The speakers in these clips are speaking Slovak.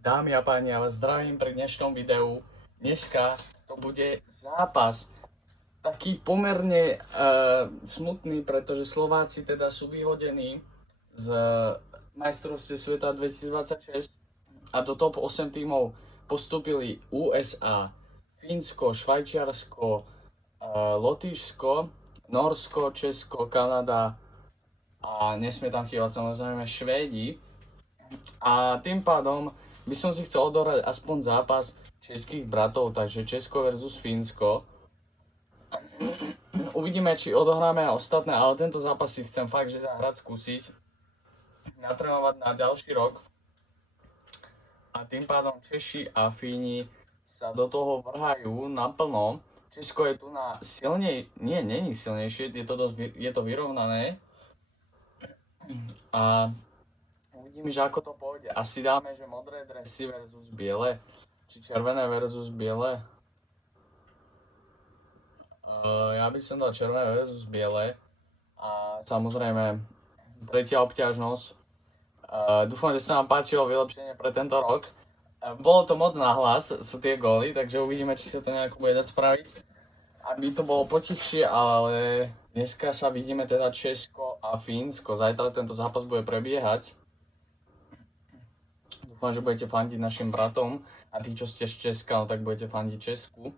Dámy a páni, ja vás zdravím pri dnešnom videu. Dneska to bude zápas taký pomerne smutný, pretože Slováci teda sú vyhodení z majstrovstiev sveta 2026 a do top 8 tímov postúpili USA, Fínsko, Švajčiarsko, Lotyšsko, Norsko, Česko, Kanada a nesmie tam chýbať samozrejme Švédi. A tým pádom by som si chcel odohrať aspoň zápas českých bratov, takže Česko versus Fínsko. Uvidíme, či odohráme aj ostatné, ale tento zápas si chcem fakt, že zahrať, skúsiť, natrénovať na ďalší rok. A tým pádom Češi a Fíni sa do toho vrhajú naplno. Česko je tu na není silnejšie, je to vyrovnané. A uvidíme, že ako to pôjde. Asi dáme, že modré dresy versus biele, či červené versus biele. Ja by som dal červené versus biele. A samozrejme, tretia obťažnosť. Dúfam, že sa vám páčilo vylepšenie pre tento rok. Bolo to moc nahlas, sú tie góly, takže uvidíme, či sa to nejako bude dať spraviť. Aby to bolo potichšie, ale dneska sa vidíme teda Česko a Fínsko. Zajtra tento zápas bude prebiehať. Dúfam, že budete fandiť našim bratom a tí, čo ste z Česka, no tak budete fandiť Česku.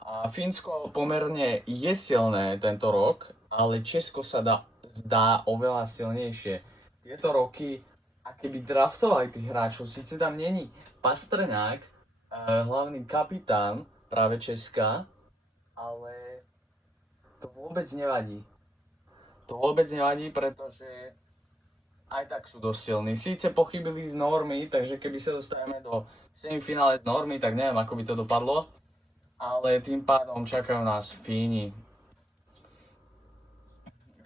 A Fínsko pomerne je silné tento rok, ale Česko sa zdá oveľa silnejšie. Tieto roky, aké by draftovali tých hráčov, síce tam není Pastrňák, hlavný kapitán práve Česka, ale to vôbec nevadí. To vôbec nevadí, pretože aj tak sú dosť silní. Síce pochybili z normy, takže keby sa dostaneme do semifinále z normy, tak neviem, ako by to dopadlo. Ale tým pádom čakajú nás Fíni.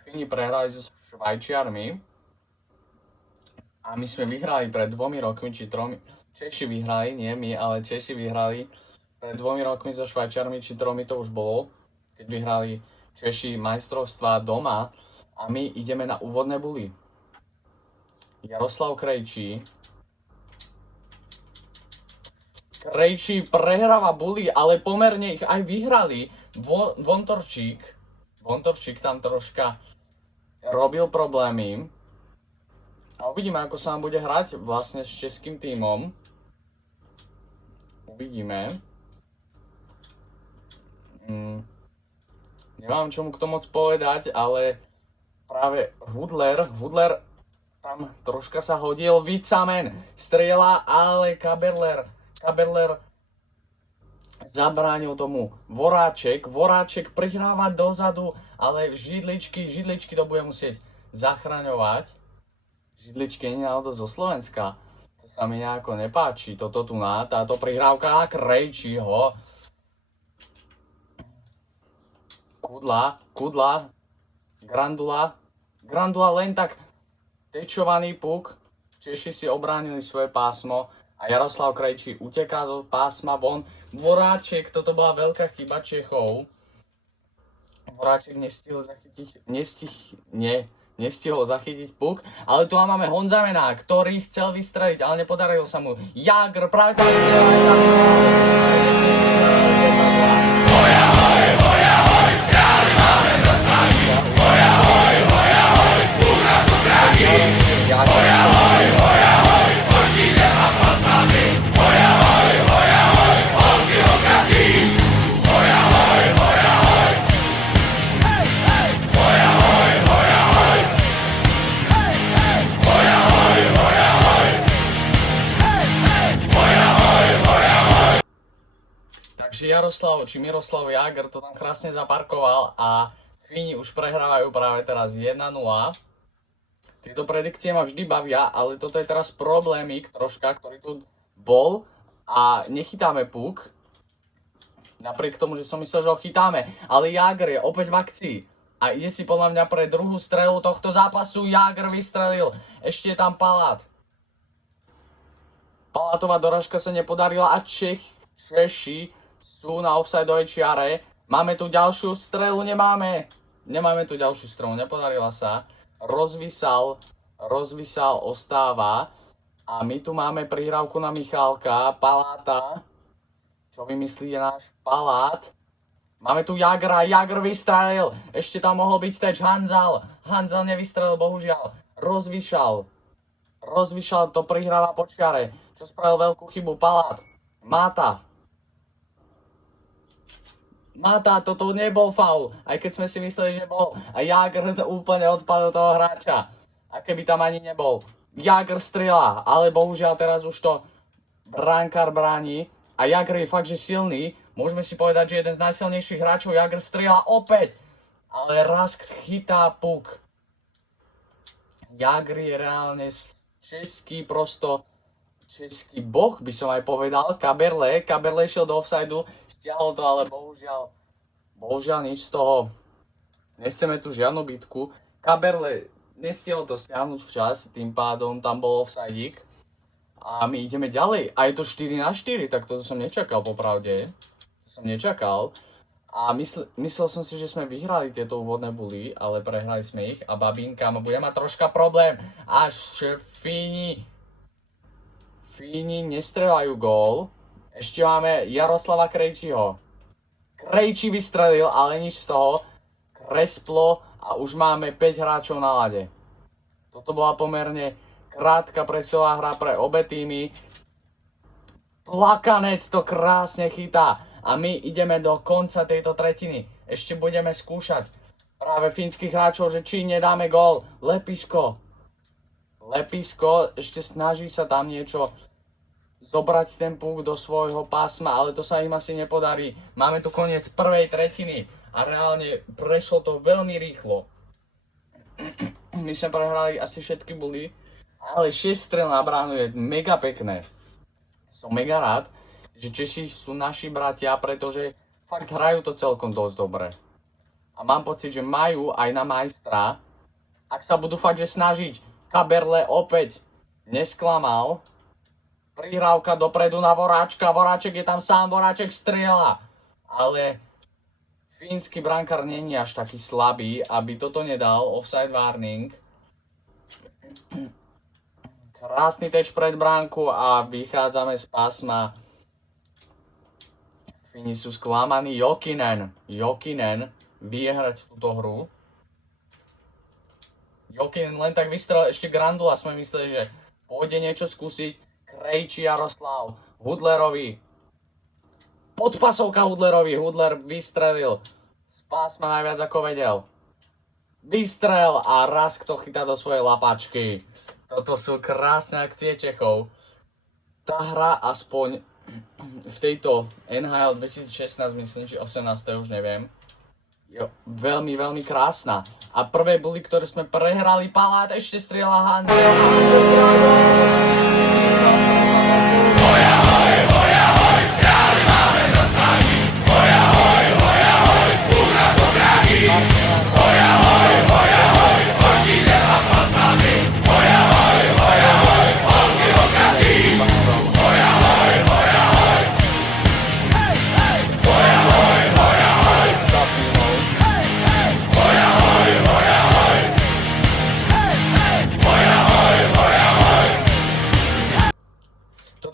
Fíni prehrali so Švajčiarmi. A my sme vyhrali pred 2 rokmi, či 3. Češi vyhrali, nie my, ale Češi vyhrali pred 2 rokmi so Švajčiarmi, či 3 to už bolo. Keď vyhrali Češi majstrovstvá doma. A my ideme na úvodné buly. Jaroslav Krejčí prehráva buly, ale pomerne ich aj vyhrali. Vontorčík tam troška robil problémy. A uvidíme, ako sa nám bude hrať vlastne s českým tímom. Uvidíme. Nemám čomu k tomu moc povedať, ale práve Hudler tam troška sa hodil. Vicamen strieľa, ale Kaberler zabránil tomu. Voráček prihráva dozadu, ale Židličky to bude musieť zachraňovať. Židličky nie je náhodou zo Slovenska. To sa mi nejako nepáči. Táto prihrávka Krejčího. Kudla. Grandula len tak tečovaný puk. Češi si obránili svoje pásmo a Jaroslav Krejčí uteká zo pásma von. Voráček, toto bola veľká chyba Čechov. Voráček nestihol zachytiť puk, ale tu máme Honzamena, ktorý chcel vystreliť, ale nepodarilo sa mu. Jágr práve tam Takže Miroslav Jágr to tam krásne zaparkoval a Fíni už prehrávajú práve teraz 1-0. Tieto predikcie ma vždy bavia, ale toto je teraz problémik troška, ktorý tu bol a nechytáme puk. Napriek tomu, že som myslel, že ho chytáme, ale Jágr je opäť v akcii a ide si podľa mňa pre druhú strelu tohto zápasu. Jágr vystrelil, ešte je tam Palát. Palátová dorážka sa nepodarila a Češi sú na offsideovej čiare. Máme tu ďalšiu strelu? Nemáme tu ďalšiu strelu, nepodarila sa. Rozvisal ostáva A my tu máme prihrávku na Michálka, Paláta. Čo vymyslí náš Palát? Máme tu Jagra, Jagr vystrelil. Ešte tam mohol byť teč Hanzal. Hanzal nevystrelil, bohužiaľ. Rozvyšal, to prihráva počkare. Čo spravil veľkú chybu, Palát. Mata, toto nebol faul. Aj keď sme si mysleli, že bol. A Jagr úplne odpalil toho hráča. A keby tam ani nebol. Jagr strieľa, ale bohužiaľ teraz už to brankár bráni a Jagr je fakt, že silný. Môžeme si povedať, že jeden z najsilnejších hráčov. Jagr strieľa opäť, ale Rask chytá puk. Jagr je reálne český český boh, by som aj povedal. Kaberle šiel do offsideu, stiahol to, ale bohužiaľ nič z toho. Nechceme tu žiadnu bitku. Kaberle nestiel to stiahnuť včas, tým pádom tam bol offsidík. A my ideme ďalej. A je to 4-4, tak to som nečakal popravde. A myslel som si, že sme vyhrali tieto úvodné buly, ale prehrali sme ich. A Babinka bude mať troška problém. Až Fíni nestrelajú gól. Ešte máme Jaroslava Krejčího. Krejčí vystrelil, ale nič z toho. Kresplo a už máme 5 hráčov na ľade. Toto bola pomerne krátka presová hra pre obe týmy. Plakanec to krásne chytá. A my ideme do konca tejto tretiny. Ešte budeme skúšať práve fínskych hráčov, že či nedáme gól. Lepisko ešte snaží sa tam niečo zobrať ten puk do svojho pásma, ale to sa im asi nepodarí. Máme tu koniec prvej tretiny a reálne prešlo to veľmi rýchlo. My sme prehrali asi všetky buly, ale 6 strel na bránu je mega pekné. Som mega rád, že Češi sú naši bratia, pretože fakt hrajú to celkom dosť dobre. A mám pocit, že majú aj na majstra, ak sa budú fakt že snažiť. Kaberle opäť nesklamal. Prihrávka dopredu na Voráčka. Voráček je tam sám, Voráček strieľa. Ale fínsky brankár není až taký slabý, aby toto nedal. Offside warning. Krásny teč pred bránku a vychádzame z pásma. Fíni sú sklamaní. Jokinen vyhrať túto hru. Jokinen len tak vystrelil, ešte Grandula sme mysleli, že pôjde niečo skúsiť. Krejčí Jaroslav, Hudlerovi. Podpasovka Hudlerovi, Hudler vystrelil. Z pásma najviac ako vedel. Vystrel a Rask to chytá do svojej lapačky. Toto sú krásne akcie Čechov. Tá hra aspoň v tejto NHL 2016, myslím, že 18. už neviem, je veľmi, veľmi krásna. A prvé buly, ktoré sme prehrali, Palát ešte strieľa Hanzal.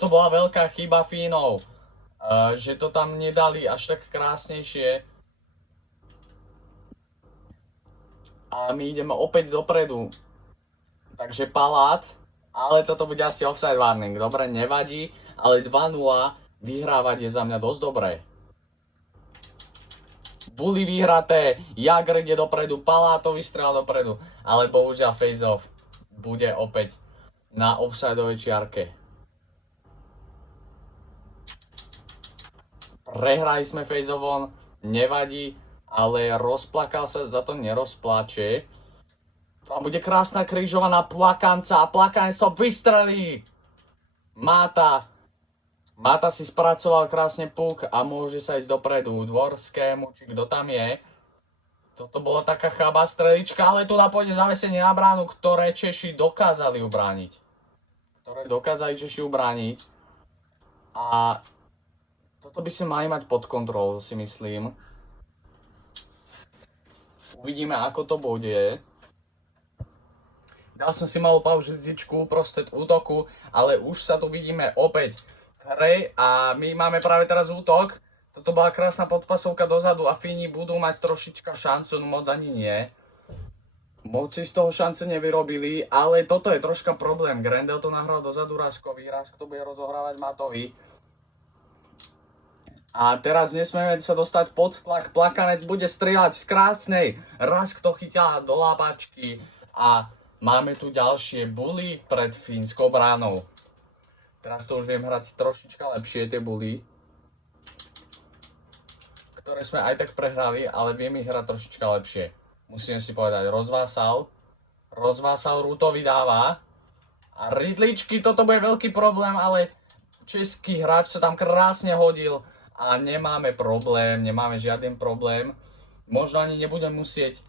Toto bola veľká chyba Fínov, že to tam nedali až tak krásnejšie. A my ideme opäť dopredu. Takže Palát, ale toto bude asi offside warning. Dobre, nevadí, ale 2-0 vyhrávať je za mňa dosť dobré. Buly vyhraté, Jagr ide dopredu, Palátov vystrel dopredu, ale bohužiaľ face-off bude opäť na offsideovej čiarke. Prehrali sme face-off, nevadí, ale rozplakal sa, za to nerozplače. Tam bude krásna krížovaná Plakanca a Plakanec to vystrelí. Mata si spracoval krásne puk a môže sa ísť dopredu Dvorskému, či kto tam je. Toto bola taká chabá strelička, ale tu napôjde zavesenie na bránu, ktoré Češi dokázali ubrániť. A toto by si mali mať pod kontrolou, si myslím. Uvidíme, ako to bude. Dal som si malú pauzičku prostred útoku, ale už sa tu vidíme opäť v hre a my máme práve teraz útok. Toto bola krásna podpasovka dozadu a Fíni budú mať trošička šancu, no moc ani nie. Moc si z toho šance nevyrobili, ale toto je troška problém. Grendel to nahral dozadu Raskovi, Rask to bude rozohrávať Matovi. A teraz nesmieme sa dostať pod tlak, Plakanec bude strieľať z krásnej, Rask to chytá do lápačky a máme tu ďalšie buly pred fínskou bránou. Teraz to už viem hrať trošička lepšie, tie buly, ktoré sme aj tak prehrali, ale viem ich hrať trošička lepšie. Musíme si povedať, rozvásal, Rútovi dáva a Rydličky, toto bude veľký problém, ale český hráč sa tam krásne hodil a nemáme problém, nemáme žiaden problém. Možno ani nebudem musieť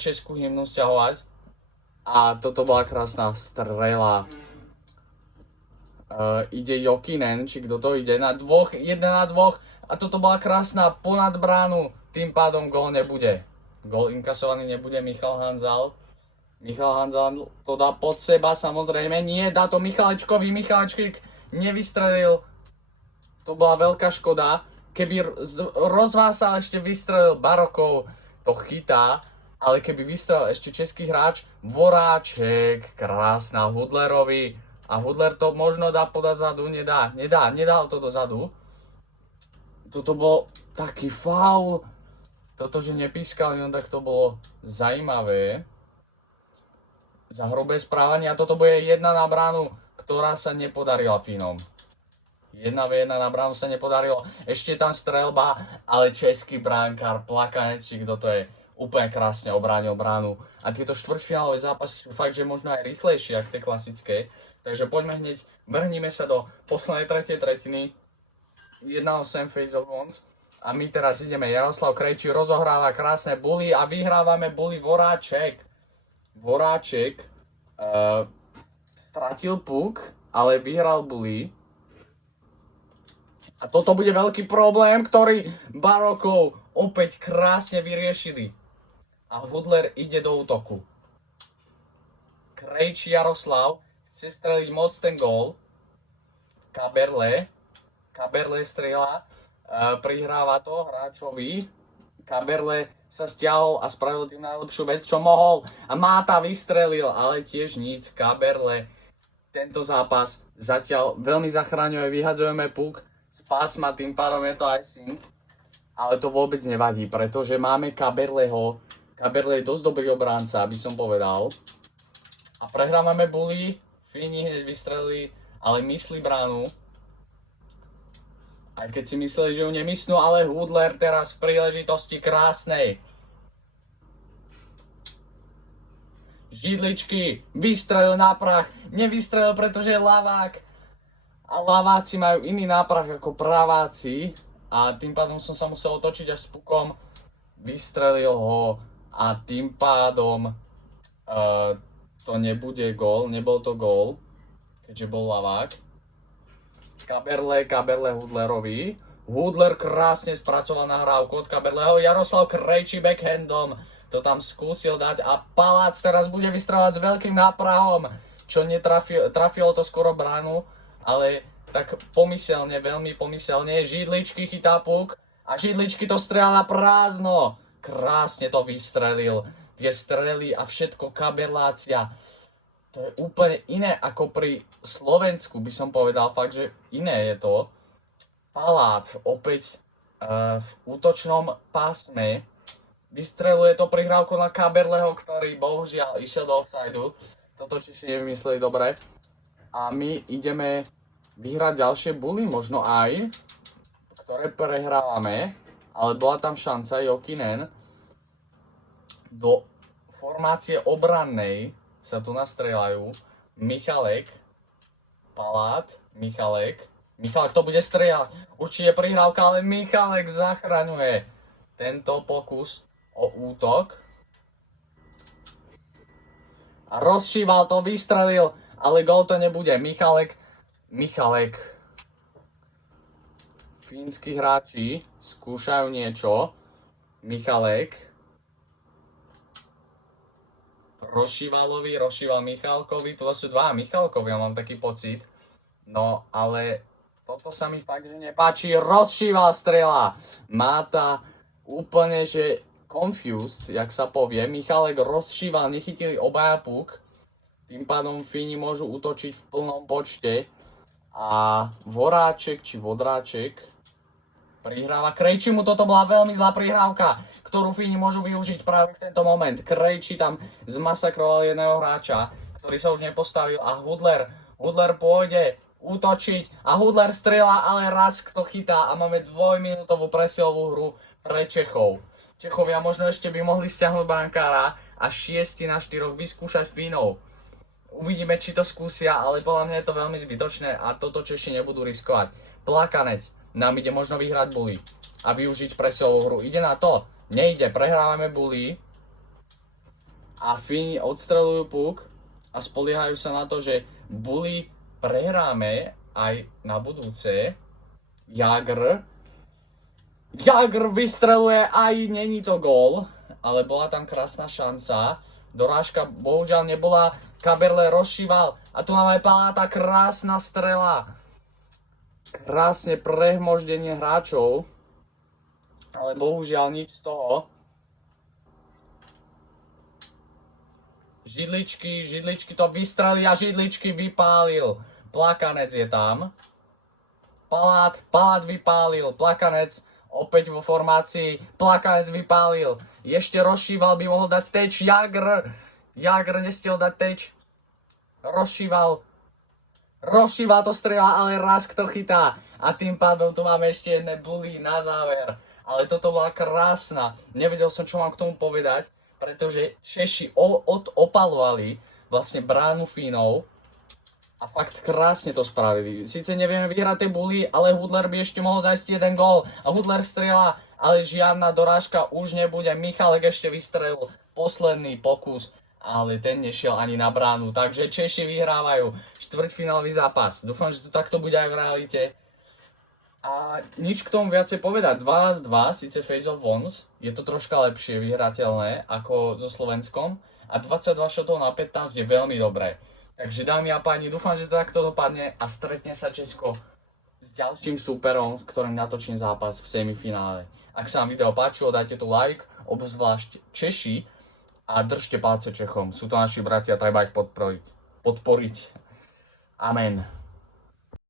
českú hymnu sťahovať. A toto bola krásna strela. Ide Jokinen, či kto to ide na dvoch, 1 na 2. A toto bola krásna ponad bránu, tým pádom gól nebude. Gól inkasovaný nebude, Michal Hanzal. Michal Hanzal to dá pod seba, samozrejme. Nie, dá to Michalečkovi, Michaleček nevystrelil. To bola veľká škoda. Keby rozvásal, ešte vystrelil Barokov, to chytá. Ale keby vystrelil ešte český hráč, Voráček, krásna Hudlerovi. A Hudler to možno dá podazadu, nedal to dozadu. Toto bol taký faul. Toto, že nepískali, no tak to bolo zaujímavé. Za hrubé správanie. A toto bude 1 na bránu, ktorá sa nepodarila Fínom. 1v1 na bránu sa nepodarilo. Ešte tam strelba, ale český bránkár, Plakanec, či kto to je, úplne krásne obránil bránu. A tieto štvrťfinálové zápasy sú fakt, že možno aj rýchlejšie, ako tie klasické. Takže poďme hneď, vrhnime sa do poslednej tretej tretiny. 1-8 face of ones. A my teraz ideme, Jaroslav Krejčí rozohráva krásne buly a vyhrávame buly Voráček. Voráček stratil puk, ale vyhral buly. A toto bude veľký problém, ktorý Barokov opäť krásne vyriešili. A Hudler ide do útoku. Krejčí Jaroslav chce streliť moc ten gól. Kaberle strieľa. Prihráva to hráčovi. Kaberle sa stiahol a spravil tým najlepšiu vec, čo mohol. A Máta vystrelil, ale tiež nic. Kaberle tento zápas zatiaľ veľmi zachraňuje. Vyhadzujeme puk z pásma, tým pádom je to icing. Ale to vôbec nevadí, pretože máme Kaberleho. Kaberle je dosť dobrý obránca, aby som povedal. A prehrávame buly. Fíni hneď vystrelili, ale myslí bránu. Aj keď si mysleli, že ju nemyslú, ale Hudler teraz v príležitosti krásnej. Židličky vystrelil na prach. Nevystrelil, pretože je ľavák. A ľaváci majú iný náprach ako praváci. A tým pádom som sa musel otočiť až s pukom. Vystrelil ho. A tým pádom to nebude gól. Nebol to gól, keďže bol ľavák. Kaberle Hudlerovi. Hudler krásne spracoval nahrávku od Kaberleho. Jaroslav Krejčí backhandom to tam skúsil dať a Palác teraz bude vystreľovať s veľkým náprahom, čo trafilo to skoro bránu, ale tak pomyselne, veľmi pomyselne. Židličky chytá puk a Židličky to strieľa na prázdno. Krásne to vystrelil. Tie strely a všetko Kaberlácia. To je úplne iné ako pri Slovensku, by som povedal, fakt, že iné je to. Palác opäť v útočnom pásme. Vystreluje to prihrávku na Kaberleho, ktorý bohužiaľ išiel do offsideu. Toto Češi nevymysleli dobre. A my ideme vyhrať ďalšie buly, možno aj, ktoré prehrávame. Ale bola tam šanca, Jokinen. Do formácie obrannej sa tu nastrieľajú Michalek, Palát, Michalek to bude strieľať, určite prihrávka, ale Michalek zachraňuje tento pokus o útok. A rozšíval to, vystrelil, ale gól to nebude. Michalek. Fínsky hráči skúšajú niečo. Michalek Rošival Michalkovi, to sú dva Michalkovia, mám taký pocit. No, ale toto sa mi fakt, že nepáči. Rozšíval strela. Máta úplne, že confused, jak sa povie. Michalek rozšíval, nechytili obaja puk. Tým pádom Fíni môžu útočiť v plnom počte. A Voráček či Vodráček prihráva. Krejči mu toto bola veľmi zlá prihrávka, ktorú Fíni môžu využiť práve v tento moment. Krejči tam zmasakroval jedného hráča, ktorý sa už nepostavil a Hudler pôjde útočiť a Hudler strieľa, ale raz kto chytá a máme dvojminútovú presilovú hru pre Čechov. Čechovia možno ešte by mohli stiahnuť brankára a 6 na 4 vyskúšať Fínov. Uvidíme, či to skúsia, ale podľa mňa je to veľmi zbytočné a toto Češi nebudú riskovať. Plakanec nám ide možno vyhrať bully a využiť presilovú hru. Ide na to? Nejde, prehrávame bully a Fíni odstrelujú puk a spoliehajú sa na to, že bully prehráme aj na budúce. Jagr vystreluje, aj není to gól, ale bola tam krásna šanca. Dorážka bohužiaľ nebola, Kaberle rozšíval a tu máme Paláta, krásna strela. Krásne prehmoždenie hráčov, ale bohužiaľ nič z toho. Židličky to vystrelili a Židličky vypálil. Plakanec je tam. Palát vypálil. Plakanec opäť vo formácii. Plakanec vypálil. Ešte rozšíval, by mohol dať teč. Jagr nestiel dať teč. Rozšíval to strela, ale raz kto chytá. A tým pádom tu máme ešte jedné bully na záver. Ale toto bola krásna. Nevedel som, čo mám k tomu povedať, pretože Češi opalovali vlastne bránu Fínov a fakt krásne to spravili. Sice nevieme vyhrať tie bully, ale Hudler by ešte mohol zajsť jeden gól a Hudler strieľa, ale žiadna dorážka už nebude. Michalek ešte vystrelil posledný pokus, ale ten nešiel ani na bránu, takže Češi vyhrávajú štvrťfinálový zápas. Dúfam, že to takto bude aj v realite. A nič k tomu viacej povedať. 12-2, síce face of ones, je to troška lepšie vyhrateľné ako so Slovenskom a 22 shotov na 15 je veľmi dobré. Takže dámy a páni, dúfam, že to takto dopadne a stretne sa Česko s ďalším súperom, ktorým natočím zápas v semifinále. Ak sa vám video páčilo, dajte tu like, obzvlášť Češi, a držte palce Čechom. Sú to naši bratia, treba ich podporiť. Amen.